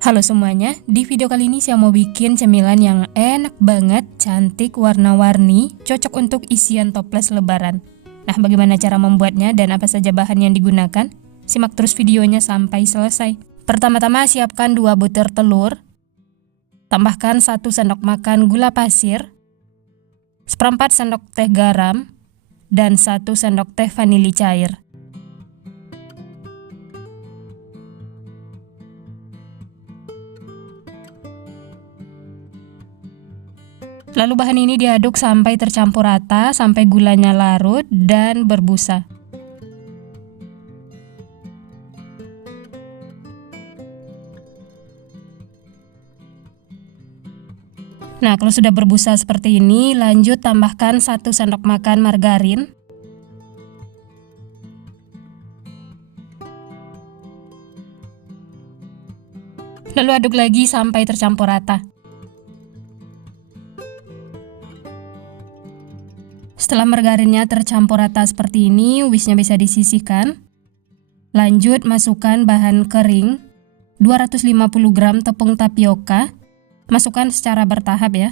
Halo semuanya, di video kali ini saya mau bikin cemilan yang enak banget, cantik, warna-warni, cocok untuk isian toples lebaran. Nah, bagaimana cara membuatnya dan apa saja bahan yang digunakan? Simak terus videonya sampai selesai. Pertama-tama siapkan 2 butir telur, tambahkan 1 sendok makan gula pasir, 1/4 sendok teh garam, dan 1 sendok teh vanili cair. Lalu bahan ini diaduk sampai tercampur rata, sampai gulanya larut dan berbusa. Nah, kalau sudah berbusa seperti ini, lanjut tambahkan 1 sendok makan margarin. Lalu aduk lagi sampai tercampur rata. Setelah margarinnya tercampur rata seperti ini, whisknya bisa disisihkan. Lanjut masukkan bahan kering, 250 gram tepung tapioka. Masukkan secara bertahap ya.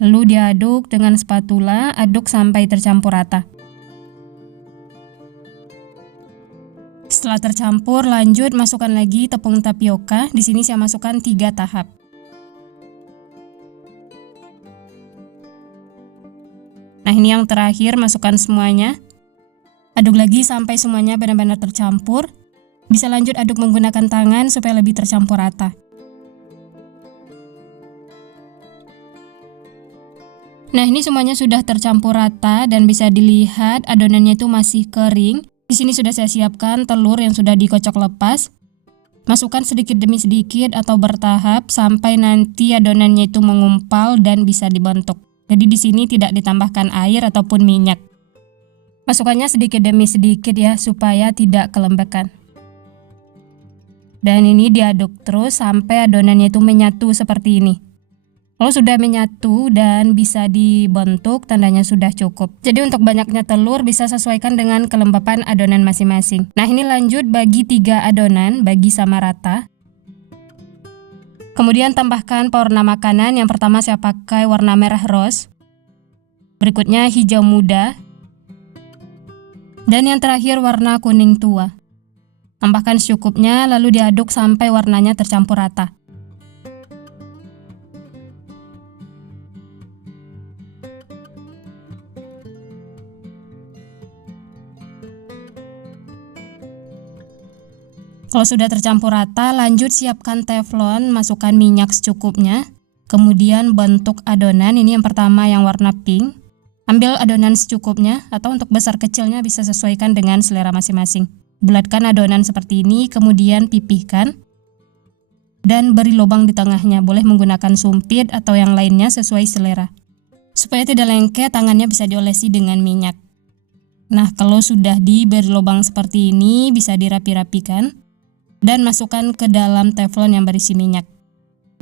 Lalu diaduk dengan spatula, aduk sampai tercampur rata. Setelah tercampur, lanjut masukkan lagi tepung tapioka. Di sini saya masukkan 3 tahap. Nah, ini yang terakhir, masukkan semuanya. Aduk lagi sampai semuanya benar-benar tercampur. Bisa lanjut aduk menggunakan tangan supaya lebih tercampur rata. Nah, ini semuanya sudah tercampur rata dan bisa dilihat adonannya itu masih kering. Di sini sudah saya siapkan telur yang sudah dikocok lepas. Masukkan sedikit demi sedikit atau bertahap sampai nanti adonannya itu mengumpal dan bisa dibentuk. Jadi di sini tidak ditambahkan air ataupun minyak. Masukkannya sedikit demi sedikit ya, supaya tidak kelembekan. Dan ini diaduk terus sampai adonannya itu menyatu seperti ini. Kalau sudah menyatu dan bisa dibentuk, tandanya sudah cukup. Jadi untuk banyaknya telur bisa sesuaikan dengan kelembapan adonan masing-masing. Nah, ini lanjut bagi 3 adonan, bagi sama rata. Kemudian tambahkan pewarna makanan. Yang pertama saya pakai warna merah rose. Berikutnya hijau muda. Dan yang terakhir warna kuning tua. Tambahkan secukupnya lalu diaduk sampai warnanya tercampur rata. Kalau sudah tercampur rata, lanjut siapkan teflon, masukkan minyak secukupnya. Kemudian bentuk adonan, ini yang pertama yang warna pink. Ambil adonan secukupnya, atau untuk besar kecilnya bisa sesuaikan dengan selera masing-masing. Bulatkan adonan seperti ini, kemudian pipihkan. Dan beri lubang di tengahnya, boleh menggunakan sumpit atau yang lainnya sesuai selera. Supaya tidak lengket, tangannya bisa diolesi dengan minyak. Nah, kalau sudah diberi lubang seperti ini, bisa dirapi-rapikan. Dan masukkan ke dalam teflon yang berisi minyak.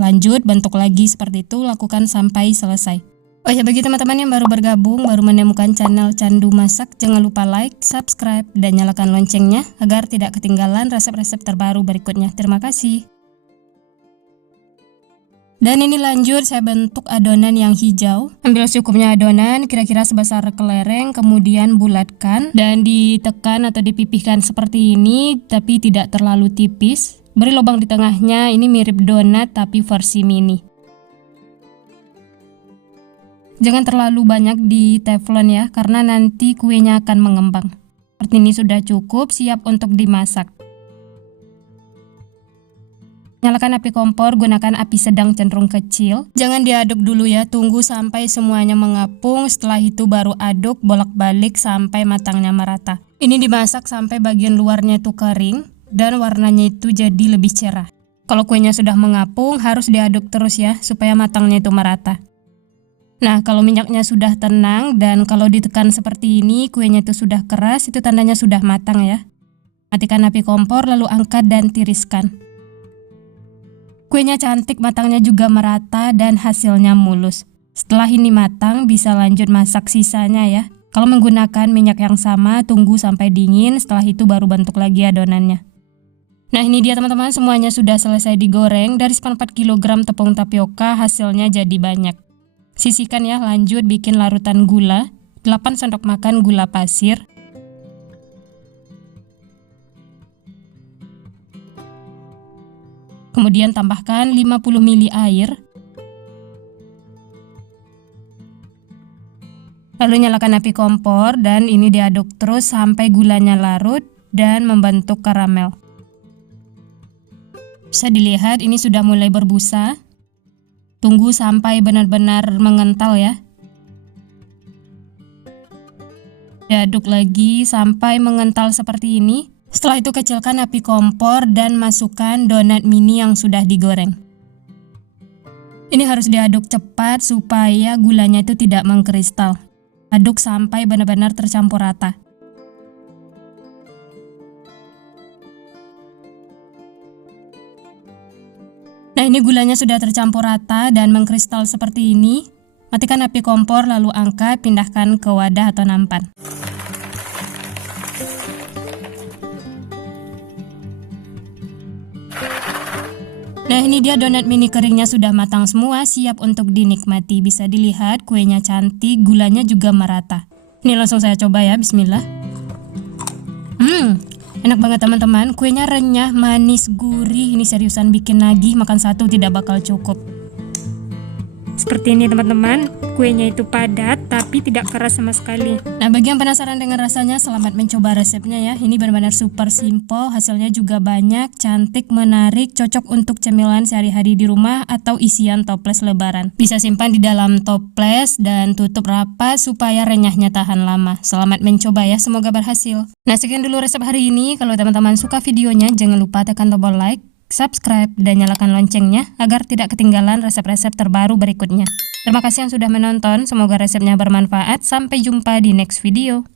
Lanjut bentuk lagi seperti itu, lakukan sampai selesai. Oh ya, bagi teman-teman yang baru bergabung, baru menemukan channel Candu Masak, jangan lupa like, subscribe, dan nyalakan loncengnya agar tidak ketinggalan resep-resep terbaru berikutnya. Terima kasih. Dan ini lanjut saya bentuk adonan yang hijau. Ambil secukupnya adonan, kira-kira sebesar kelereng, kemudian bulatkan dan ditekan atau dipipihkan seperti ini, tapi tidak terlalu tipis. Beri lubang di tengahnya, ini mirip donat tapi versi mini. Jangan terlalu banyak di teflon ya, karena nanti kuenya akan mengembang. Seperti ini sudah cukup, siap untuk dimasak. Nyalakan api kompor, gunakan api sedang cenderung kecil. Jangan diaduk dulu ya, tunggu sampai semuanya mengapung. Setelah itu baru aduk bolak-balik sampai matangnya merata. Ini dimasak sampai bagian luarnya itu kering dan warnanya itu jadi lebih cerah. Kalau kuenya sudah mengapung, harus diaduk terus ya, supaya matangnya itu merata. Nah, kalau minyaknya sudah tenang dan kalau ditekan seperti ini, kuenya itu sudah keras, itu tandanya sudah matang ya. Matikan api kompor lalu angkat dan tiriskan. Kuenya cantik, matangnya juga merata dan hasilnya mulus. Setelah ini matang, bisa lanjut masak sisanya ya. Kalau menggunakan minyak yang sama, tunggu sampai dingin, setelah itu baru bentuk lagi adonannya. Nah ini dia teman-teman, semuanya sudah selesai digoreng. Dari seperempat kilogram tepung tapioka hasilnya jadi banyak. Sisihkan ya, lanjut bikin larutan gula. 8 sendok makan gula pasir. Kemudian tambahkan 50 ml air. Lalu nyalakan api kompor dan ini diaduk terus sampai gulanya larut dan membentuk karamel. Bisa dilihat ini sudah mulai berbusa. Tunggu sampai benar-benar mengental ya. Diaduk lagi sampai mengental seperti ini. Setelah itu kecilkan api kompor dan masukkan donat mini yang sudah digoreng. Ini harus diaduk cepat supaya gulanya itu tidak mengkristal. Aduk sampai benar-benar tercampur rata. Nah ini gulanya sudah tercampur rata dan mengkristal seperti ini. Matikan api kompor lalu angkat, pindahkan ke wadah atau nampan. Nah ini dia donat mini keringnya sudah matang semua, siap untuk dinikmati. Bisa dilihat kuenya cantik, gulanya juga merata. Ini langsung saya coba ya, bismillah. Enak banget teman-teman, kuenya renyah, manis, gurih. Ini seriusan bikin nagih, makan satu tidak bakal cukup. Seperti ini teman-teman, kuenya itu padat tapi tidak keras sama sekali. Nah bagi yang penasaran dengan rasanya, selamat mencoba resepnya ya. Ini benar-benar super simple, hasilnya juga banyak, cantik, menarik, cocok untuk cemilan sehari-hari di rumah atau isian toples lebaran. Bisa simpan di dalam toples dan tutup rapat supaya renyahnya tahan lama. Selamat mencoba ya, semoga berhasil. Nah sekian dulu resep hari ini. Kalau teman-teman suka videonya, jangan lupa tekan tombol like, subscribe, dan nyalakan loncengnya agar tidak ketinggalan resep-resep terbaru berikutnya. Terima kasih yang sudah menonton, semoga resepnya bermanfaat. Sampai jumpa di next video.